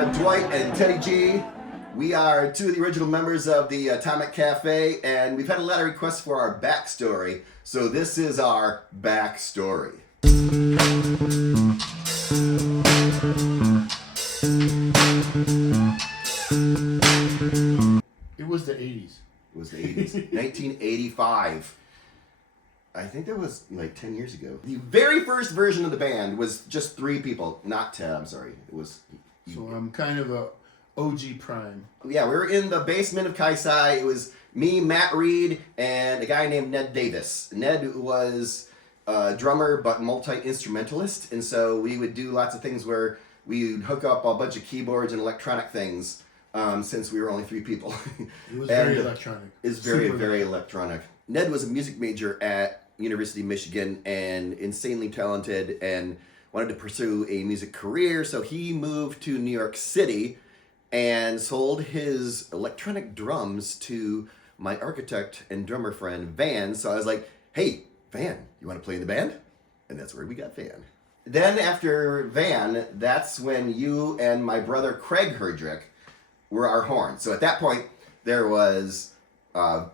Dwight and Teddy G. We are two of the original members of the Atomic Cafe, and we've had a lot of requests for our backstory. So this is our backstory. It was the 80s. It was the 80s. 1985. I think that was like 10 years ago. The very first version of the band was just 3 people. Not 10, I'm sorry. It was... So I'm kind of a OG prime. Yeah, we were in the basement of Chi Psi. It was me, Matt Reed, and a guy named Ned Davis. Ned was a drummer but multi-instrumentalist, and so we would do lots of things where we would hook up a bunch of keyboards and electronic things since we were only 3 people. It was very electronic. It's very electronic. Ned was a music major at University of Michigan and insanely talented and wanted to pursue a music career, so he moved to New York City and sold his electronic drums to my architect and drummer friend Van. So I was like, hey, Van, you want to play in the band? And that's where we got Van. Then after Van, that's when you and my brother Craig Herdrich were our horns. So at that point, there was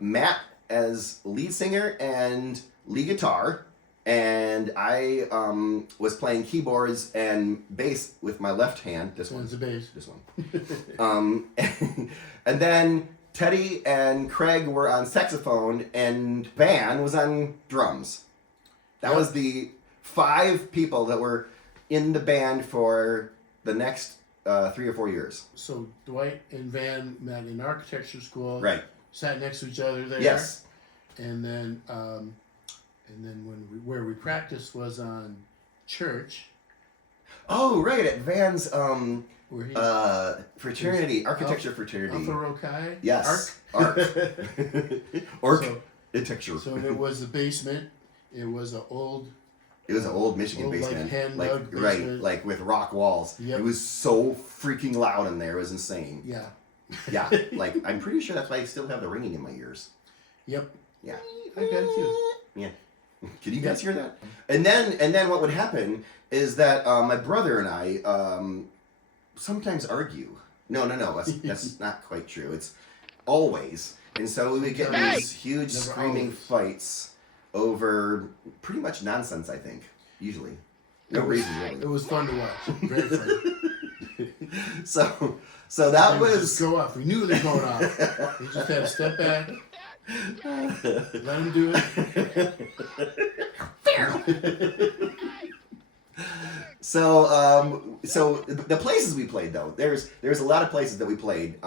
Matt as lead singer and lead guitar, and I was playing keyboards and bass with my left hand. This one's the bass. This one. And then Teddy and Craig were on saxophone, and Van was on drums. That was the 5 people that were in the band for the next 3 or 4 years. So Dwight and Van met in architecture school. Right. Sat next to each other there. Yes. And then where we practiced was on Church. Oh, right, at Van's fraternity, architecture Alpha fraternity. Rho Chi? Yes. Arc. Architecture. So it was the basement. It was an old... It was an old Michigan basement. Right, like with rock walls. Yep. It was so freaking loud in there. It was insane. Yeah. Yeah, like I'm pretty sure that's why I still have the ringing in my ears. Yep. Yeah. I got too. Yeah. Can you guys hear that? And then what would happen is that my brother and I sometimes argue. No. That's not quite true. It's always. And so we would get in these huge screaming fights over pretty much nonsense, I think. Usually. No reason really. It was fun to watch. Very fun. So that was just go off. We knew it was going off. We just had to step back. Let him do it. So the places we played though, there's a lot of places that we played.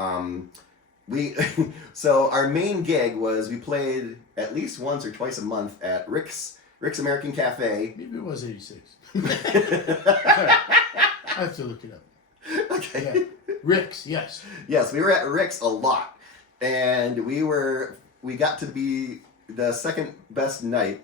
So our main gig was we played at least once or twice a month at Rick's American Cafe. Maybe it was 86. I have to look it up. Okay. Yeah. Rick's, yes. Yes, we were at Rick's a lot, and we got to be the second best night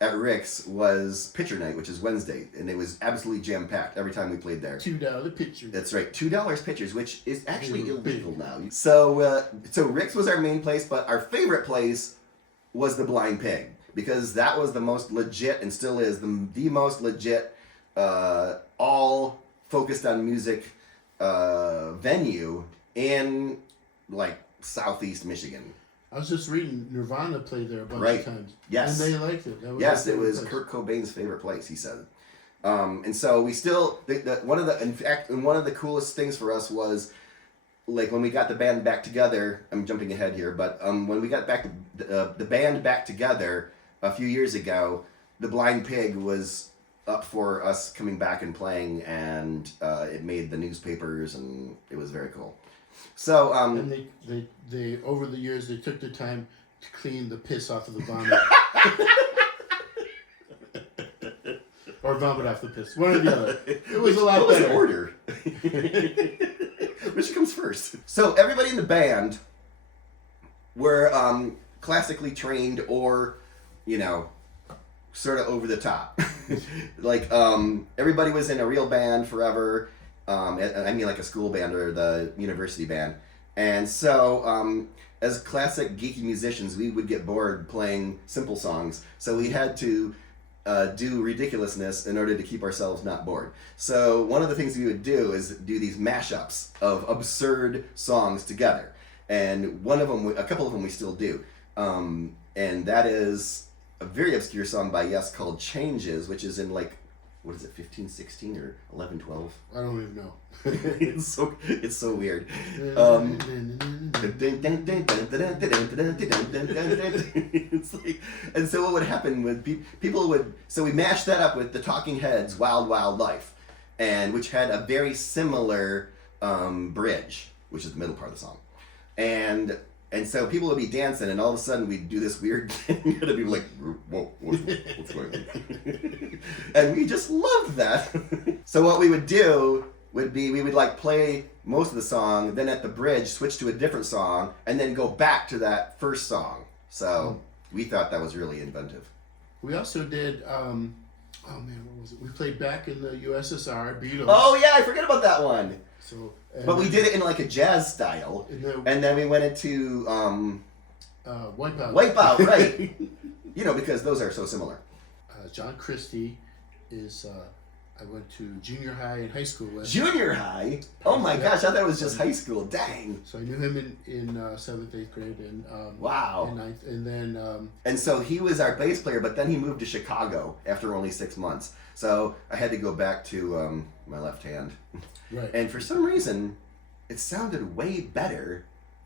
at Rick's was Pitcher Night, which is Wednesday, and it was absolutely jam-packed every time we played there. $2 pitcher. That's right, $2 pitchers, which is actually illegal now. So Rick's was our main place, but our favorite place was the Blind Pig, because that was the most legit, and still is, the most legit, all focused on music venue in, like, Southeast Michigan. I was just reading Nirvana played there a bunch of times. Yes. And they liked it. Yes, it was Kurt Cobain's favorite place, he said. And so we still, one of the coolest things for us was, like, when we got the band back together, I'm jumping ahead here, but when we got the band back together a few years ago, the Blind Pig was up for us coming back and playing, and it made the newspapers, and it was very cool. So and they over the years they took the time to clean the piss off of the vomit. Or vomit off the piss. One or the other. It was a lot better. What was order? Which comes first? So everybody in the band were classically trained or, sort of over the top. Like everybody was in a real band forever. I mean like a school band or the university band. And so as classic geeky musicians, we would get bored playing simple songs. So we had to do ridiculousness in order to keep ourselves not bored. So one of the things we would do is do these mashups of absurd songs together. And one of them, a couple of them we still do. And that is a very obscure song by Yes called Changes, which is in like, what is it, 15, 16 or 11, 12? I don't even know. It's so weird. It's like, and so what would happen with people would, so we mashed that up with the Talking Heads' Wild Wild Life, and which had a very similar bridge, which is the middle part of the song. And so people would be dancing, and all of a sudden we'd do this weird thing, and it'd be like, whoa, what's going on? And we just loved that. So what we would do would be, we would like play most of the song, then at the bridge switch to a different song, and then go back to that first song. So we thought that was really inventive. We also did, oh man, what was it? We played Back in the USSR, Beatles. Oh yeah, I forget about that one. So, But we did it in like a jazz style, and then we went into Wipeout. Wipeout, right? You know, because those are so similar. John Christie is, I went to junior high and high school with. Junior high? Oh my gosh, I thought it was just high school. Dang. So I knew him in 7th, 8th grade, and wow. in 9th, and then and so he was our bass player, but then he moved to Chicago after only 6 months. So I had to go back to my left hand. Right. And for some reason, it sounded way better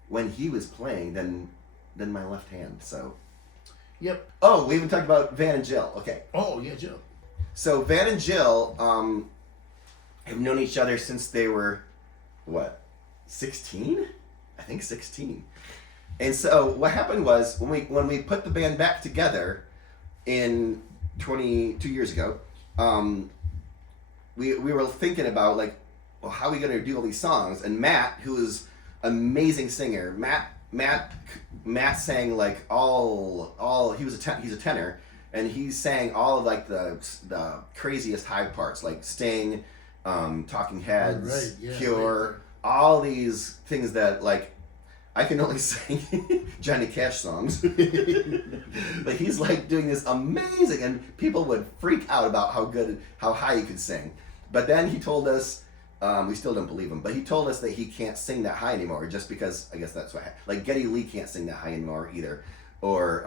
when he was playing than my left hand. So. Yep. Oh, we even talked about Van and Jill. Okay. Oh yeah, Jill. So Van and Jill have known each other since they were, what, 16? I think 16. And so what happened was when we put the band back together in 22 years ago, we were thinking about like, well, how are we going to do all these songs? And Matt, who is an amazing singer, Matt sang like all he's a tenor, and he sang all of like the craziest high parts like Sting, Talking Heads, right, yeah, Cure, right. All these things that like I can only sing Johnny Cash songs. But he's like doing this amazing, and people would freak out about how high he could sing. But then he told us, we still don't believe him, but he told us that he can't sing that high anymore, just because I guess that's what, like Geddy Lee can't sing that high anymore either, or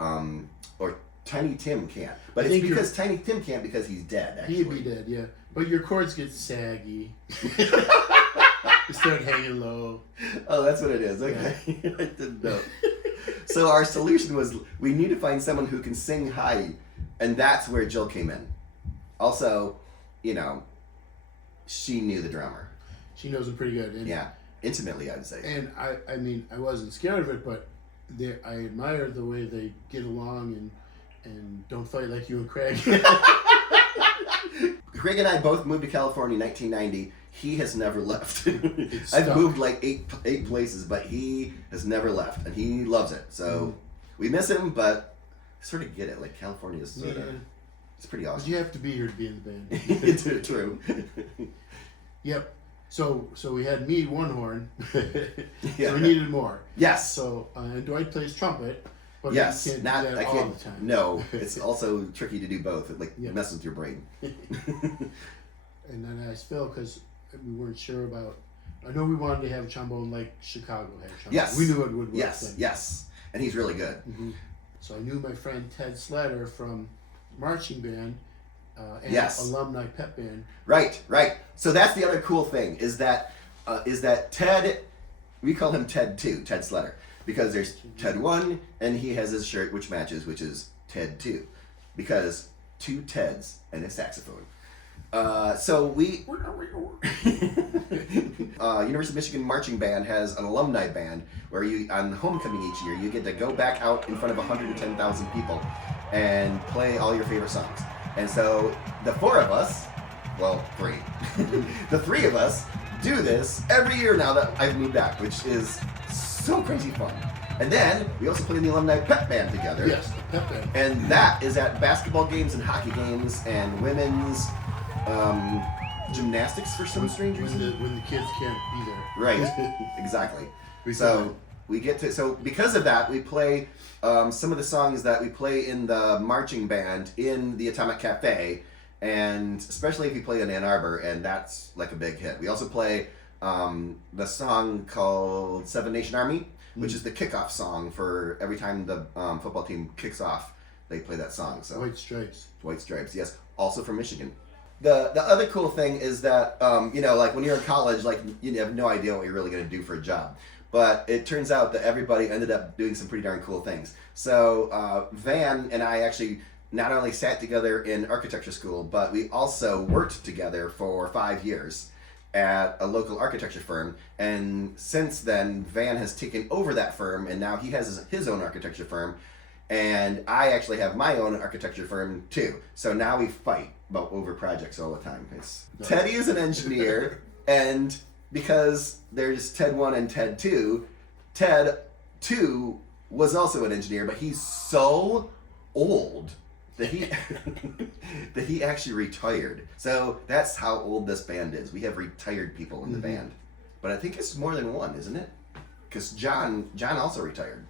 Tiny Tim can't. But it's because Tiny Tim can't because he's dead. Actually, He'd be dead, yeah. But your chords get saggy. You start hanging low. Oh, that's what it is. Okay, yeah. I didn't know. So our solution was we need to find someone who can sing high, and that's where Jill came in. Also, you know, she knew the drummer. She knows it pretty good. And, yeah, intimately, I'd say. And I mean, I wasn't scared of it, but I admire the way they get along and don't fight like you and Craig. Craig and I both moved to California in 1990. He has never left. I've moved like eight places, but he has never left, and he loves it. So we miss him, but sort of get it. Like California is sort of, it's pretty awesome. But you have to be here to be in the band. True. Yep. So we had me one horn. Yeah. So we needed more. Yes. So and Dwight plays trumpet. But yes. he can't Not do that I all can't. the time. No, it's also tricky to do both. It Yeah. messes with your brain. And then I asked Phil because we weren't sure about. I know we wanted to have a trombone like Chicago had a trombone. Yes. We knew it would work. Yes. Then. Yes. And he's really good. Mm-hmm. So I knew my friend Ted Slatter from marching band and Yes. alumni pep band. Right. So that's the other cool thing is that Ted, we call him Ted 2, Ted Slatter, because there's Ted 1 and he has his shirt which matches, which is Ted 2, because two Teds and a saxophone. So we University of Michigan Marching Band has an alumni band where you, on homecoming each year, you get to go back out in front of 110,000 people and play all your favorite songs. And so the four of us, well, three, the three of us do this every year now that I've moved back, which is so crazy fun. And then we also play in the alumni pep band together. Yes, the pep band. And that is at basketball games and hockey games and women's gymnastics for some strange reason. When the kids can't be there. Right, exactly. We So we get to, so because of that, we play some of the songs that we play in the marching band in the Atomic Cafe, and especially if you play in Ann Arbor, and that's like a big hit. We also play the song called Seven Nation Army, which is the kickoff song for every time the football team kicks off. They play that song. So White Stripes. White Stripes, yes, also from Michigan. The other cool thing is that like when you're in college, like you have no idea what you're really going to do for a job. But it turns out that everybody ended up doing some pretty darn cool things. So Van and I actually not only sat together in architecture school, but we also worked together for 5 years at a local architecture firm. And since then, Van has taken over that firm, and now he has his own architecture firm. And I actually have my own architecture firm too. So now we fight over projects all the time. Teddy is an engineer, and because there's Ted 1 and Ted 2, Ted 2 was also an engineer, but he's so old that he that he actually retired. So that's how old this band is. We have retired people in the band. But I think it's more than one, isn't it? Because John also retired.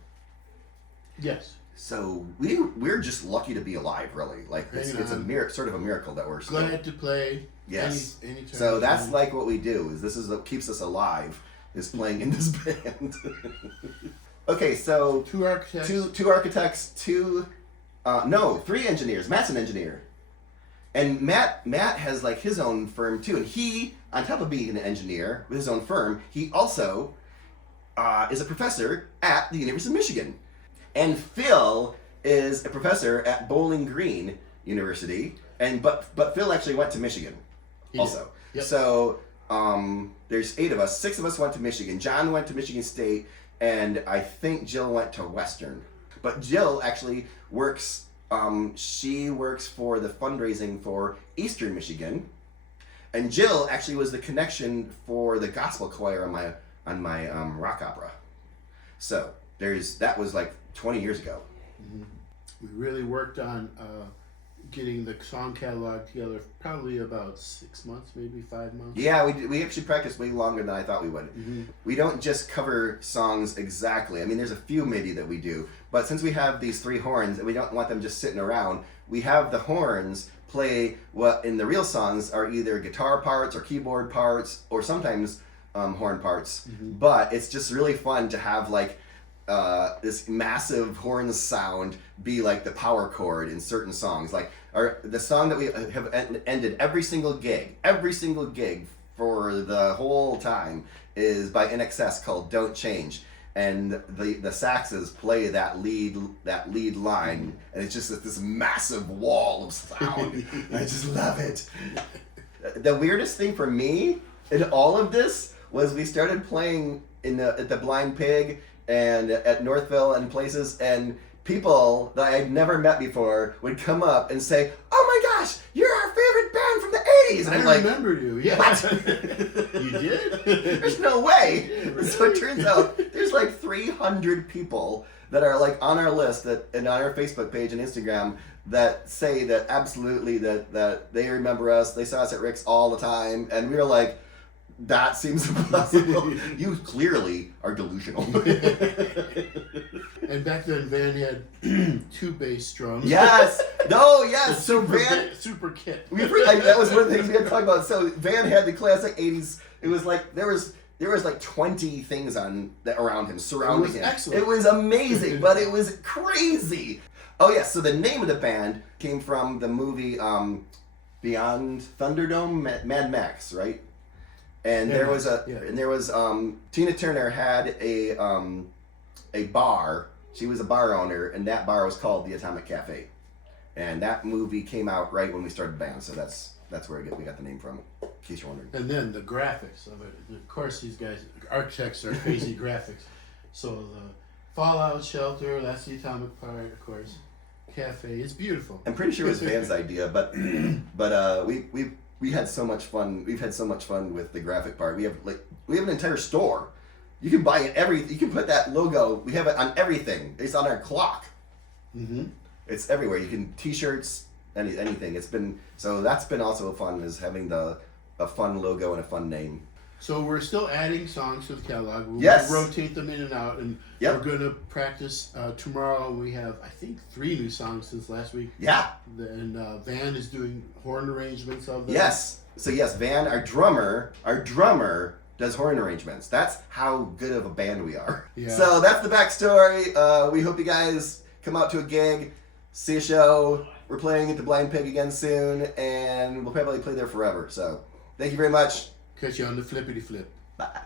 Yes. So we're just lucky to be alive, really. Like it's a sort of a miracle that we're still glad to play. Yes. Any time so that's like what we do. This is what keeps us alive. Is playing in this band. Okay, so two architects. Two architects. Three engineers. Matt's an engineer, and Matt has like his own firm too. And he, on top of being an engineer with his own firm, he also is a professor at the University of Michigan. And Phil is a professor at Bowling Green University, but Phil actually went to Michigan also. Yep. So there's 8 of us. 6 of us went to Michigan. John went to Michigan State, and I think Jill went to Western. But Jill actually works. She works for the fundraising for Eastern Michigan, and Jill actually was the connection for the gospel choir on my rock opera. So that was like 20 years ago. Mm-hmm. We really worked on getting the song catalog together probably about 6 months, maybe 5 months. Yeah, we actually practiced way longer than I thought we would. Mm-hmm. We don't just cover songs exactly. I mean, there's a few maybe that we do, but since we have these 3 horns and we don't want them just sitting around, we have the horns play what in the real songs are either guitar parts or keyboard parts or sometimes horn parts. Mm-hmm. But it's just really fun to have like this massive horn sound be like the power chord in certain songs. Like the song that we have ended every single gig for the whole time is by NXS called "Don't Change," and the saxes play that lead line, and it's just this massive wall of sound. I just love it. The weirdest thing for me in all of this was we started playing at the Blind Pig and at Northville and places, and people that I had never met before would come up and say, "Oh my gosh, you're our favorite band from the 80s!" And I'm like, remember you, yeah. What? You did? There's no way. So it turns out there's like 300 people that are like on our list and on our Facebook page and Instagram that say that absolutely that they remember us. They saw us at Rick's all the time, and we were like, that seems impossible. You clearly are delusional. And back then, Van had 2 bass drums. Yes. No. Yes. So Van super kit. That was one of the things we had to talk about. So Van had the classic '80s. It was like there was like 20 things around him, surrounding him. Excellent. It was amazing, but it was crazy. Oh yeah. So the name of the band came from the movie Beyond Thunderdome, Mad Max, right? And there was Tina Turner had a bar. She was a bar owner, and that bar was called the Atomic Cafe. And that movie came out right when we started the band, so that's where we got the name from, in case you're wondering. And then the graphics of it. Of course, these guys, architects, are crazy graphics. So the fallout shelter, that's the atomic part, of course. Cafe, it's beautiful. I'm pretty sure it was Van's idea, but we had so much fun. We've had so much fun with the graphic part. We have an entire store. You can buy it you can put that logo. We have it on everything. It's on our clock. Mm-hmm. It's everywhere. You can T-shirts, anything. That's been also fun, is having a fun logo and a fun name. So we're still adding songs to the catalog. We'll Yes. rotate them in and out, and Yep. we're going to practice tomorrow. We have, I think, 3 new songs since last week. Yeah. And Van is doing horn arrangements of them. Yes. So yes, Van, our drummer does horn arrangements. That's how good of a band we are. Yeah. So that's the backstory. We hope you guys come out to a gig, see a show. We're playing at the Blind Pig again soon, and we'll probably play there forever. So thank you very much. Catch you on the flippity flip. Bye.